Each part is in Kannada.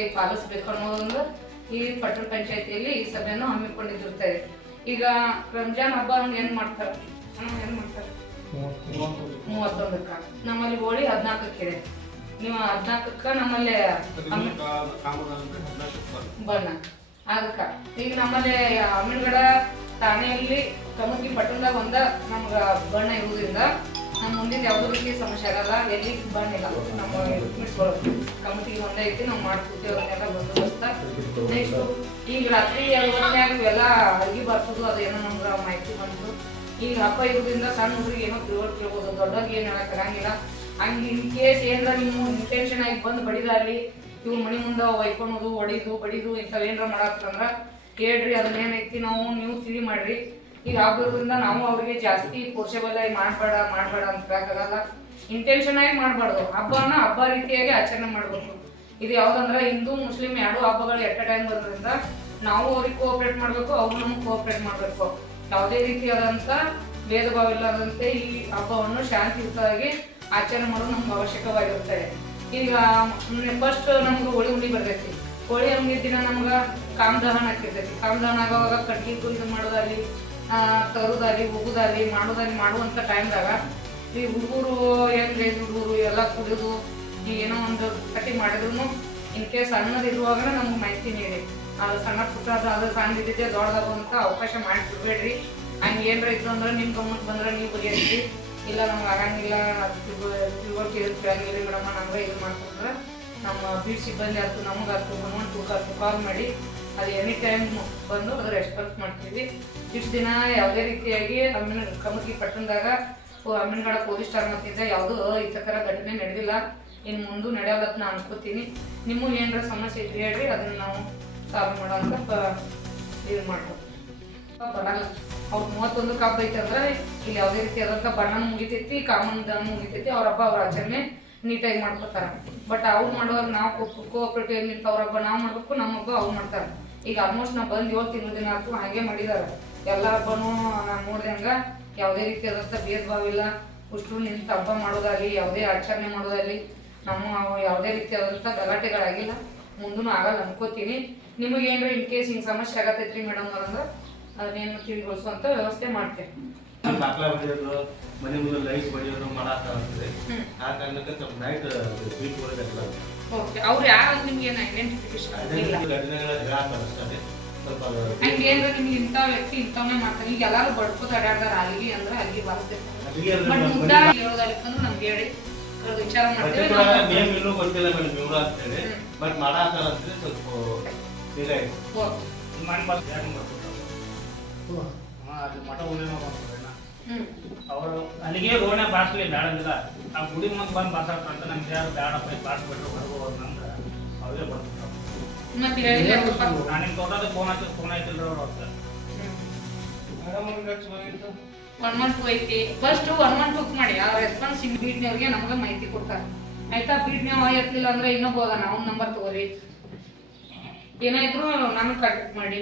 ರೀತಿಯಾಗಿ ಪಾಲಿಸ್ಬೇಕು ಅನ್ನೋದೊಂದು ಈ ಪಟ್ಟಣ ಪಂಚಾಯತಿಯಲ್ಲಿ ಈ ಸಭೆಯನ್ನು ಹಮ್ಮಿಕೊಂಡಿದ್ದಿರ್ತಾರೆ ಈಗ ರಂಜಾನ್ ಹಬ್ಬ ಏನ್ ಮಾಡ್ತಾರೆ? ಏನ್ ಮಾಡ್ತಾರೆ? ಮೂವತ್ತೊಂದಕ್ಕ. ನಮ್ಮಲ್ಲಿ ಹೋಳಿ ಹದಿನಾಲ್ಕಕ್ಕಿದೆ. ನೀವು ಹದಿನಾಲ್ಕಕ್ಕ ನಮ್ಮಲ್ಲಿ ಬಣ್ಣ ಅದಕ್ಕ. ಈಗ ನಮ್ಮಲ್ಲಿ ಅಮೀನ್ಗಡ ಠಾಣೆಯಲ್ಲಿ ಕಮಕಿ ಪಟ್ಟಣದಾಗ ಒಂದ ನಮ್ಗ ಬಣ್ಣ ಇರುವುದರಿಂದ ನಮ್ಮ ಮುಂದಿನ ಯಾವುದೂ ರೀತಿಯ ಸಮಸ್ಯೆ ಆಗಲ್ಲ. ಎಲ್ಲಿ ಬಂದಿಲ್ಲ ನಮ್ಮ ಮಿಟ್ಸ್ಗಳು ಕಮಿಟಿಗೆ ಒಂದೇ ಐತಿ ನಾವು ಮಾಡ್ಕೊತೀವಿ ಅದನ್ನೆಲ್ಲ ಬಂದೋಬಸ್ತ. ನೆಕ್ಸ್ಟ್ ಈಗ ರಾತ್ರಿ ಹೊತ್ನ್ಯಾಗ ಇವೆಲ್ಲ ಅರ್ಗಿ ಬರ್ಸೋದು, ಅದೇನೋ ನಮ್ಗೆ ಮಾಹಿತಿ ಬಂತು. ಈಗ ಹಬ್ಬ ಇರೋದ್ರಿಂದ ಸಣ್ಣ ಹುಡುಗ ಏನೋ ತಿಳುವಳಿಕೆ ಕೇಳ್ಬೋದು. ದೊಡ್ಡವ್ರಿಗೆ ಏನು ಹೇಳಕ್ ಇರಂಗಿಲ್ಲ ಹಂಗೆ ಇನ್ ಕೇಸ್ ಏನಾರ ನೀವು ಇಂಟೆನ್ಷನ್ ಆಗಿ ಬಂದು ಬಡಿದಾಗಲಿ, ಇವ್ರ ಮನೆ ಮುಂದೆ ಒಯ್ಕೊಳೋದು ಹೊಡಿದು, ಬಡಿದು ಇಂಥವು ಏನಾರ ಮಾಡತ್ತಂದ್ರ ಕೇಳ್ರಿ, ಅದನ್ನೇನೈತಿ ನಾವು, ನೀವು ತಿಳಿ ಮಾಡ್ರಿ. ಈಗ ಆಗೋದ್ರಿಂದ ನಾವು ಅವ್ರಿಗೆ ಜಾಸ್ತಿ ಪೋಷಬಲ್ ಆಗಿ ಮಾಡಬೇಡ ಮಾಡಬೇಡ ಅಂತ ಹೇಳಕ್ಕಾಗಲ್ಲ. ಇಂಟೆನ್ಷನ್ ಆಗಿ ಮಾಡಬಾರ್ದು. ಹಬ್ಬನ ಹಬ್ಬ ರೀತಿಯಾಗಿ ಆಚರಣೆ ಮಾಡಬೇಕು. ಇದು ಯಾವ್ದಂದ್ರೆ ಹಿಂದೂ, ಮುಸ್ಲಿಂ ಎರಡು ಹಬ್ಬಗಳು ಎಟ್ ಟೈಮ್ ಬರೋದ್ರಿಂದ ನಾವು ಅವ್ರಿಗೆ ಕೋಆಪರೇಟ್ ಮಾಡಬೇಕು, ಅವ್ರು ನಮ್ಗೆ ಕೋಆಪರೇಟ್ ಮಾಡಬೇಕು. ಯಾವುದೇ ರೀತಿಯಾದಂಥ ಭೇದ ಭಾವ ಇಲ್ಲದಂತೆ ಈ ಹಬ್ಬವನ್ನು ಶಾಂತಿಯುತವಾಗಿ ಆಚರಣೆ ಮಾಡೋದು ನಮ್ಗೆ ಅವಶ್ಯಕವಾಗಿರುತ್ತೆ. ಈಗ ಫಸ್ಟ್ ನಮ್ಗೆ ಹೋಳಿ ಹುಣ್ಣಿ ಬರ್ತೈತಿ. ಹೋಳಿ ಹುಣ್ಣಿ ದಿನ ನಮ್ಗೆ ಕಾಮದಹನ ಹಾಕಿರ್ತೈತಿ. ಕಾಮದಹನ ಆಗುವಾಗ ಕಟ್ಟಿ ಕುಂದು ಮಾಡೋದಾಗಲಿ ತರುದಾಗಲಿ, ಹೋಗುದಾಗಲಿ, ಮಾಡೋದಾಗಲಿ ಮಾಡುವಂಥ ಟೈಮ್ದಾಗ ಈ ಹುಡುಗರು ಹೆಂಗೆ ಹುಡುಗರು ಎಲ್ಲ ಕುಡಿದು ಏನೋ ಒಂದು ಕಟ್ಟಿ ಮಾಡಿದ್ರು ಇನ್ ಕೇಸ್ ಸಣ್ಣದಿರುವಾಗ ನಮ್ಗೆ ಮಾಹಿತಿ ನೀಡಿ. ಅದು ಸಣ್ಣ ಪುಟ್ಟ ಅದು ಸಣ್ಣದಿದ್ದೆ ದೊಡ್ಡದಾಗುವಂಥ ಅವಕಾಶ ಮಾಡಿಬಿಡ್ಬೇಡ್ರಿ ಹಂಗೆ ಏನಾರ ಇತ್ತು ಅಂದ್ರೆ ನಿಮ್ಮ ಗಮನಕ್ಕೆ ಬಂದ್ರೆ ನೀವು ಬಗೆಹರಿಸಿ. ಇಲ್ಲ ನಮ್ಗೆ ಆಗಂಗಿಲ್ಲ ತಿಳುವಳಿಕೆ ಇರುತ್ತೆ ಹಂಗಿಲ್ಲ ಮೇಡಮ್ಮ ನಮ್ಗೆ ಇದು ಮಾಡ್ಕೊಂಡ್ರೆ ನಮ್ಮ ಬೀಟ್ ಸಿಬ್ಬಂದಿ ಆಯ್ತು ನಮಗೆ ಆಯ್ತು ಹನುಮಂತ ತೂಕ ಕಾಲ್ ಮಾಡಿ. ಅದು ಎನಿ ಟೈಮ್ ಬಂದು ರೆಸ್ಪಾನ್ಸ್ ಮಾಡ್ತೀವಿ. ಇಷ್ಟು ದಿನ ಯಾವುದೇ ರೀತಿಯಾಗಿ ಅಮ್ಮಿನ ಕಮಕಿ ಪಟ್ಟಣದಾಗ ಅಮ್ಮಿನಗಡ ಪೊಲೀಸ್ ಠಾಣೆ ಮತ್ತಿಂದ ಯಾವುದೂ ಥರ ಘಟನೆ ನಡೆದಿಲ್ಲ. ಇನ್ನು ಮುಂದೆ ನಡೆಯೋದಕ್ಕೆ ನಾ ಅನ್ಕೋತೀನಿ. ನಿಮ್ಮೂ ಏನಾರ ಸಮಸ್ಯೆ ಇದ್ರೆ ಹೇಳ್ರಿ, ಅದನ್ನ ನಾವು ಸಾಲ್ವ್ ಮಾಡೋಂಥ ಇದು ಮಾಡ್ಬೋದು ಅವ್ರು ಮೂವತ್ತೊಂದು ಹಬ್ಬ ಐತಂದ್ರೆ ಇಲ್ಲಿ ಯಾವುದೇ ರೀತಿ ಆದಂಥ ಬಣ್ಣ ಮುಗಿತೈತಿ, ಕಾಮನ್ ಮುಗಿತೈತಿ, ಅವ್ರ ಹಬ್ಬ ಅವ್ರ ಆಚರಣೆ ನೀಟಾಗಿ ಮಾಡ್ಕೊತಾರೆ. ಬಟ್ ಅವ್ರು ಮಾಡೋರು ನಾವು ಕೋಆಪ್ರೇಟಿವ್ ನಿಂತ ಅವ್ರ ಹಬ್ಬ ನಾವು ಮಾಡ್ಬೇಕು ನಮ್ಮ ಹಬ್ಬ ಅವ್ರು ಮಾಡ್ತಾರೆ. ಈಗ ಆಲ್ಮೋಸ್ಟ್ ನಾವು ಬಂದು ಏಳು ತಿಂಗಳ ದಿನ ಆಯ್ತು ಹಾಗೆ ಮಾಡಿದಾರೆ. ಎಲ್ಲ ಹಬ್ಬನೂ ನಾನು ನೋಡ್ದಂಗ ಯಾವುದೇ ರೀತಿಯಾದಂಥ ಭೇದ ಭಾವ ಇಲ್ಲ. ಉಷ್ಟ್ರು ನಿಂತ ಹಬ್ಬ ಮಾಡೋದಾಗಲಿ ಯಾವುದೇ ಆಚರಣೆ ಮಾಡೋದಾಗಲಿ ನಮ್ಮ ಯಾವುದೇ ರೀತಿಯಾದಂಥ ಗಲಾಟೆಗಳಾಗಿಲ್ಲ. ಮುಂದೂ ಆಗಲ್ಲ ಅನ್ಕೋತೀನಿ. ನಿಮಗೆ ಏನಾರ ಇನ್ ಕೇಸ್ ಹಿಂಗೆ ಸಮಸ್ಯೆ ಆಗತ್ತೈತ್ರಿ ಮೇಡಮ್ ಅಂದ್ರೆ ಅದನ್ನೇನು ತಿಳಿಗೊಳಿಸುವಂಥ ವ್ಯವಸ್ಥೆ ಮಾಡ್ತೇವೆ. ಬಾಕ್ಲ ಹೊಡೆಯೋದು ಮನೆ ಮುಂದೆ ಲೈಟ್ ಬಡಿಯೋದು ಮಾಡಾಕ ಆ ಕಾರಣಕ್ಕೆ ಸ್ವಲ್ಪ ನೈಟ್ ಸ್ವೀಟ್ ಹೊಡೆದಲ್ಲ ಓಕೆ ಅವ್ರು ಯಾರು ನಿಮ್ಗೆ ಏನು ಐಡೆಂಟಿಫಿಕೇಶನ್ ಇಲ್ಲ ಹಂಗೆ ಏನ್ರ ನಿಮ್ಗೆ ಇಂಥ ವ್ಯಕ್ತಿ ಇಂಥವನ್ನ ಮಾಡ್ತಾನೆ ಈಗ ಎಲ್ಲಾರು ಬಡ್ಕೋತ ಅಡ್ಯಾಡ್ದಾರ ಅಲ್ಲಿಗೆ ಅಂದ್ರೆ ಅಲ್ಲಿಗೆ ಅಂದ್ರೆ ಬಟ್ ಮುದ್ದ ಹೇಳೋದಕ್ಕಂದ್ರೆ ನಮ್ಗೆ ಹೇಳಿ ವಿಚಾರ ಮಾಡ್ತೇವೆ ಪರ್ಟಿಕ್ಯುಲರ್ ನಾವು- ನೇಮ್ ಇನ್ನೂ ಗೊತ್ತಿಲ್ಲ ಮೇಡಮ್ ಇವ್ರು ಅಂತೇಳಿ. ಹ್ಮ್. ಬಟ್ ಮಾಡಾಕಲ್ಲ ಸ್ವಲ್ಪ ಮಠ ಹ್ಮ್ ಅವರು ಅಲ್ಲಿಗೆ ರೋಣ ಬಾಸ್ಲಿ ಬೇಡಂಗಿಲ್ಲ ಆ ಗುಡಿ ಮುಂದೆ ಬಂದು ಮಾತಾಡ್ತಾರಂತ ನಮ್ಗೆ ಯಾರು ಬೇಡಪ್ಪ ಬಾಸ್ ಬಿಟ್ರು ಬರ್ಬೋದು ಅಂದ್ರೆ. ಅವರೇ ಬರ್ತಾರೆ ಮತ್ತೆ ಹೇಳಿಲ್ಲ ನಾನು ನಿಮ್ಗೆ ದೊಡ್ಡದು ಫೋನ್ ಹಾಕಿ ಫೋನ್ ಆಯ್ತಿಲ್ಲ ಅವ್ರು ಅಂತ ಒನ್ ಮಂತ್ ಐತಿ ಫಸ್ಟ್ ಒನ್ ಮಂತ್ ಬುಕ್ ಮಾಡಿ. ಆ ರೆಸ್ಪಾನ್ಸ್ ಇನ್ ಬೀಡ್ನವ್ರಿಗೆ ನಮ್ಗೆ ಮಾಹಿತಿ ಕೊಡ್ತಾರೆ. ಆಯ್ತಾ ಬೀಡ್ನ್ಯಾವ ಎತ್ತಲಿಲ್ಲ ಅಂದ್ರೆ ಇನ್ನೊಬ್ಬ ಹೋಗೋಣ ಅವ್ನ ನಂಬರ್ ತಗೋರಿ. ಏನಾಯ್ತು ನಾನು ಕಾಂಟ್ಯಾಕ್ಟ್ ಮಾಡಿ.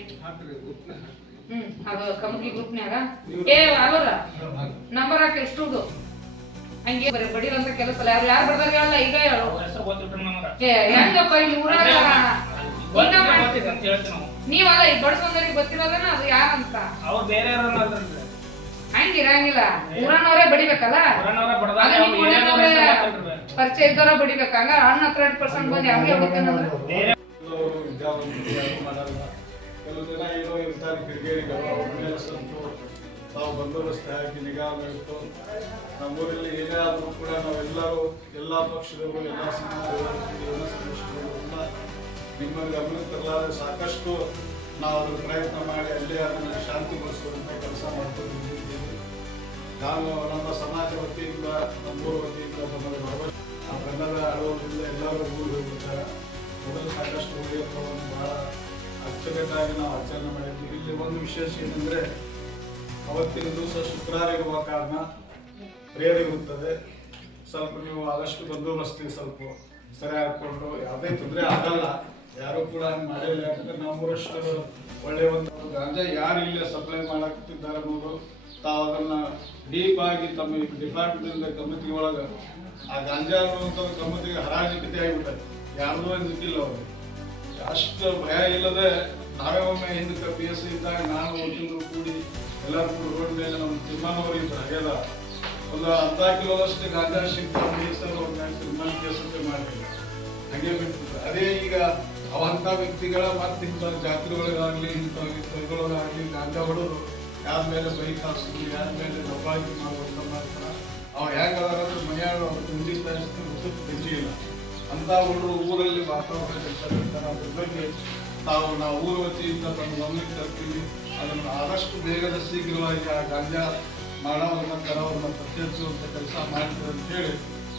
ಹ್ಮ್ ಅದು ಕಮಿಟಿ ಗ್ರೂಪ್ನ್ಯಾಗ ಏ ಅಲ್ಲದ ನಂಬರ್ ಹಾಕಿ ಎಷ್ಟುದು ಹಂಗೆ ಬರೀ ಬಡಿರಂತ ಕೆಲಸ ಯಾರು ಯಾರು ಬರ್ದಾಗ ಹೇಳಲ್ಲ ಈಗ ಹೇಳು ಏ ಹೆಂಗಪ್ಪ ಇಲ್ಲಿ ಊರಾಗ ಗೊತ್ತಿದೆ ಗೊತ್ತಿದೆ ಅಂತ ಹೇಳ್ತೀವಿ ನಾವು ನೀವಲ್ಲ ಈ ಬಡ್ಸೋಂದರಿಗೆ ಗೊತ್ತಿರೋದನ ಅದು ಯಾರಂತ ಅವ್ರು ಬೇರೆ ಹಂಗ ಇರಂಗಿಲ್ಲ ಊರನವರೇ ಬಡಿಬೇಕಲ್ಲ. ಪರಿಚಯ ಇದ್ದವರ ಬಡಿಬೇಕ ಹಂಗ ಹಣ್ಣು ಹತ್ರ ಪರ್ಸೆಂಟ್ ಬಂದು ಯಾರಿಗೆ ಹೊಡಿತಾನಂದ್ರೆ ಕೆಲವು ಜನ ಏನೋ ಇರ್ತಾರೆ ಮೇಲೆ ಸ್ವಲ್ಪ ತಾವು ಬಂದೋಬಸ್ತ್ ಹಾಕಿ ನಿಗಾ ಇಟ್ಟು ನಮ್ಮೂರಲ್ಲಿ ಏನೇ ಆದರೂ ಕೂಡ ನಾವೆಲ್ಲರೂ ಎಲ್ಲ ಪಕ್ಷದವರು, ಎಲ್ಲ ಸಮಾಜದವರು ಎಲ್ಲ ಸದಸ್ಯರು, ಎಲ್ಲ ನಿಮ್ಮ ಗಮನಕ್ಕೆ ತರಲಾದ ಸಾಕಷ್ಟು ನಾವು ಅದನ್ನು ಪ್ರಯತ್ನ ಮಾಡಿ ಅಲ್ಲೇ ಅದನ್ನು ಶಾಂತಿಗೊಳಿಸುವಂಥ ಕೆಲಸ ಮಾಡ್ಕೊಂಡು ಬಂದಿದ್ದೀವಿ ನಾನು ನಮ್ಮ ಸಮಾಜ ವತಿಯಿಂದ, ನಮ್ಮೂರ ವತಿಯಿಂದ ನಮಗೆ ಬರುವ ಆ ಬಣ್ಣದ ಅಳವಡಿಯಿಂದ ಎಲ್ಲರೂ ಊರಿಗೆ ಹೋಗ್ಬಿಡ್ತಾರೆ ಮೊದಲು ಸಾಕಷ್ಟು ಊರಿಗೆ ಭಾಳ ಅಚ್ಚುಕಟ್ಟಾಗಿ ನಾವು ಆಚರಣೆ ಮಾಡಿದ್ವಿ ಇಲ್ಲಿ ಒಂದು ವಿಶೇಷ ಏನಂದ್ರೆ, ಅವತ್ತಿನ ದಿವಸ ಶುಕ್ರವಾರ ಇರುವ ಕಾರಣ ಪ್ರೇಯರ್ ಇರುತ್ತದೆ ಸ್ವಲ್ಪ ನೀವು ಆದಷ್ಟು ಬಂದೋಬಸ್ತಿ ಸ್ವಲ್ಪ ಸರಿ ಹಾಕೊಂಡು ಯಾವುದೇ ತೊಂದರೆ ಆಗಲ್ಲ. ಯಾರು ಕೂಡ ಹಂಗೆ ಮಾಡಿಲ್ಲ. ಯಾಕಂದ್ರೆ ನಮ್ಮೂರಷ್ಟು ಒಳ್ಳೆ ಒಂದು ಗಾಂಜಾ ಯಾರು ಇಲ್ಲೇ ಸಪ್ಲೈ ಮಾಡಾಕ್ತಿದ್ದಾರೆ ಅನ್ನೋದು ತಾವು ಅದನ್ನ ಡೀಪ್ ಆಗಿ ತಮ್ಮ ಡಿಪಾರ್ಟ್ಮೆಂಟ್ ಕಮಿಟಿ ಒಳಗೆ ಆ ಗಾಂಜಾ ಅನ್ನುವಂಥ ಕಮಿಟಿಗೆ ಹರಾಜಿಕತೆ ಆಗಿಬಿಟ್ಟದೆ. ಯಾರ್ದೋ ಒಂದು ಅವರು ಅಷ್ಟು ಭಯ ಇಲ್ಲದೆ ನಾವೇ ಒಮ್ಮೆ ಹಿಂದಕ್ಕೆ ಪಿ ಎಸ್ ಸಿ ಇದ್ದಾಗ ನಾನು ವಕೀಲರು ಕೂಡಿ ಎಲ್ಲರೂ ಕೂಡ ರೋಡ್ ಮೇಲೆ ನಮ್ಮ ತಿಮ್ಮನವರು ಇದ್ರು ಹಾಗೆಲ್ಲ ಒಂದು ಅರ್ಧ ಕಿಲೋದಷ್ಟು ಗಾಂಜಾ ಸಿಗ್ತಾರೆ ಸರ್ ಒಂದು ಇನ್ನೊಂದು ಕೇಸ್ ಮಾಡಿಲ್ಲ ಹಾಗೆ ಬಿಟ್ಟಿದ್ರು ಅದೇ ಈಗ ಅವಂತ ವ್ಯಕ್ತಿಗಳ ಮತ್ತೆ ಇಂಥ ಜಾತ್ರೆಗಳಿಗಾಗಲಿ ಇಂಥ ವ್ಯಕ್ತಿಗಳಿಗಾಗಲಿ ಗಾಂಜಾ ಹೊಡೋರು ಯಾರ ಮೇಲೆ ಬೈಕ್ ಹಾಕ್ಸಿದ್ರು ಯಾರ ಮೇಲೆ ಮಾಡುವಂತ ಮಾಡ್ತಾರ ಅವ ಹೆಂಗದಾರ ಮನೆಯಾಗ ಮುಂದಿನ ಪರಿಸ್ಥಿತಿ ಬೆಂಕಿ ಇಲ್ಲ. ಒಂದು ಊರಲ್ಲಿ ವಾತಾವರಣ ಬಗ್ಗೆ ತಾವು ನಾವು ಊರ ವತಿಯಿಂದ ತಮ್ಮ ಗಮನಕ್ಕೆ ತರ್ತೀವಿ. ಅದನ್ನು ಆದಷ್ಟು ಬೇಗದ ಶೀಘ್ರವಾಗಿ ಆ ಗಾಂಜಾ ಮಾಡೋರನ್ನ ತರೋರನ್ನ ಪ್ರತ್ಯರಿಸುವಂತ ಕೆಲಸ ಮಾಡ್ತೀವಿ ಅಂತ ಹೇಳಿ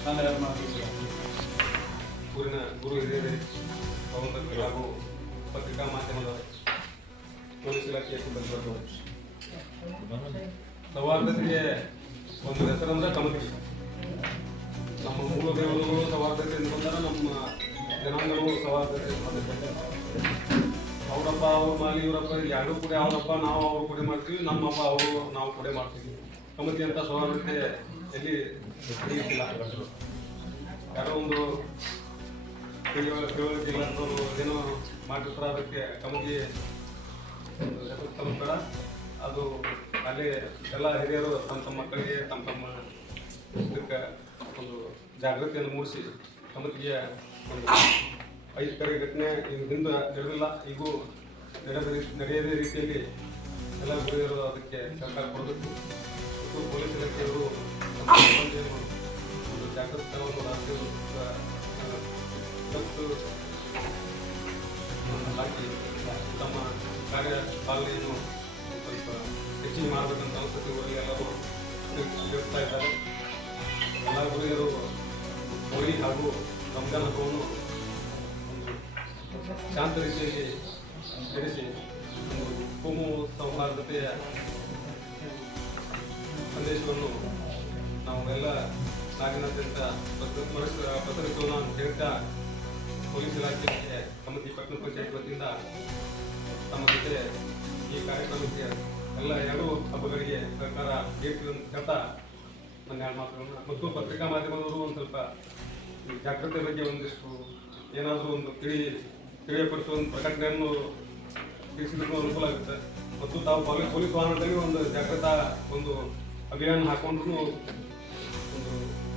ನಾನು ಎರಡು ಮಾತು ಊರಿನ ಗುರು ಹಿರಿಯರೇ ಹಾಗೂ ಪತ್ರಿಕಾ ಮಾಧ್ಯಮದ ಪೊಲೀಸ್ ಇಲಾಖೆಯ ಸಿಬ್ಬಂದಿಗಳು. ಸೌಹಾರ್ದತೆಗೆ ಒಂದು ಹೆಸರಂದ್ರೆ ಕಮತಿ ನಮ್ಮ ಮೂಲ ದೇವರುಗಳು ಅಂತ ಬಂದಾಗ ನಮ್ಮ ಜನಾಂಗಗಳು ಸೌಹಾರ್ದತೆ ಅವರಪ್ಪ, ಅವ್ರ ಮಾಲಿ, ಇವರಪ್ಪ ಎರಡೂ ಕೂಡ ಅವರಪ್ಪ, ನಾವು ಅವ್ರು ಕೂಡ ಮಾಡ್ತೀವಿ, ನಮ್ಮಪ್ಪ, ಅವರು ನಾವು ಕೂಡ ಮಾಡ್ತೀವಿ. ಕಮತಿ ಅಂತ ಸವಾರ್ಥತೆ ಎಲ್ಲಿ ಇಲ್ಲ ಯಾರೋ ಒಂದು ತಿಳುವಳಿಕೆ ಇಲ್ಲ ಅನ್ನೋರು ಏನೋ ಮಾಡಿರ್ತಾರೆ, ಅದಕ್ಕೆ ಕಮಿಟಿ ತಲುಪಬೇಡ. ಅದು ಅಲ್ಲಿ ಎಲ್ಲ ಹಿರಿಯರು ತಮ್ಮ ತಮ್ಮ ಮಕ್ಕಳಿಗೆ ತಮ್ಮ ತಮ್ಮ ಇದಕ್ಕೆ ಒಂದು ಜಾಗೃತಿಯನ್ನು ಮೂಡಿಸಿ ಸಮಿತಿಯ ಒಂದು ಐದು ಘಟನೆ ಹಿಂದೆ ನಡೆದಿಲ್ಲ. ಈಗೂ ನಡೆದ ನಡೆಯದೇ ರೀತಿಯಲ್ಲಿ ಎಲ್ಲ ಹಿರಿಯರು ಅದಕ್ಕೆ ಸರ್ಕಾರ ಕೊಡಬೇಕು. ಮತ್ತು ಪೊಲೀಸ್ ಇಲಾಖೆಯವರು ಒಂದು ಜಾಗೃತವನ್ನು ರಾಜ್ಯದ ಹಾಕಿ ತಮ್ಮ ಕಾರ್ಯ ಪಾಲನೆಯನ್ನು ಸ್ವಲ್ಪ ಹೆಚ್ಚಿನ ಮಾಡಬೇಕಂತ ಊರಲ್ಲಿ ಎಲ್ಲರೂ ಹೇಳ್ತಾ ಇದ್ದಾರೆ. ಎಲ್ಲ ಹೋಳಿ ಹಾಗೂ ರಂಜಾನ್ ಹಬ್ಬವನ್ನು ಶಾಂತ ರೀತಿಯಲ್ಲಿ ನಡೆಸಿ ಕೋಮು ಸೌಹಾರ್ದತೆಯ ಸಂದೇಶವನ್ನು ನಾವೆಲ್ಲ ನಾಡಿನಾದ್ಯಂತ ಪಸರಿಸೋಣ ಹೇಳ್ತಾ ಪೊಲೀಸ್ ಇಲಾಖೆಗೆ ಈ ಪಟ್ಟಣ ಪಂಚಾಯತ್ ವತಿಯಿಂದ ತಮ್ಮ ಜೊತೆ ಈ ಕಾರ್ಯಕ್ರಮಕ್ಕೆ ಎಲ್ಲ ಎರಡೂ ಹಬ್ಬಗಳಿಗೆ ಸರ್ಕಾರ ನೀಡ್ತೀವಿ ಹೇಳ್ತಾ ಮಾತುಗಳನ್ನ ಮತ್ತು ಪತ್ರಿಕಾ ಮಾಧ್ಯಮದವರು ಒಂದು ಸ್ವಲ್ಪ ಜಾಗೃತಿ ಬಗ್ಗೆ ಒಂದಿಷ್ಟು ಏನಾದರೂ ಒಂದು ತಿಳಿ ತಿಳಿಯಪಡಿಸುವ ಒಂದು ಪ್ರಕಟಣೆಯನ್ನು ತಿಳಿಸಿದ್ರು ಅನುಕೂಲ ಆಗುತ್ತೆ. ಮತ್ತು ತಾವು ಪೊಲೀಸ್ ಪೊಲೀಸ್ ವಾಹನದಲ್ಲಿ ಒಂದು ಜಾಗೃತ ಒಂದು ಅಭಿಯಾನ ಹಾಕೊಂಡ್ರು ಒಂದು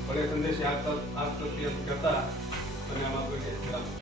ಒಳ್ಳೆಯ ಸಂದೇಶ ಆಗ್ತಾ ಆಗ್ತದೆ ಅಂತ ಕೇಳ್ತಾ ವಿರಾಮ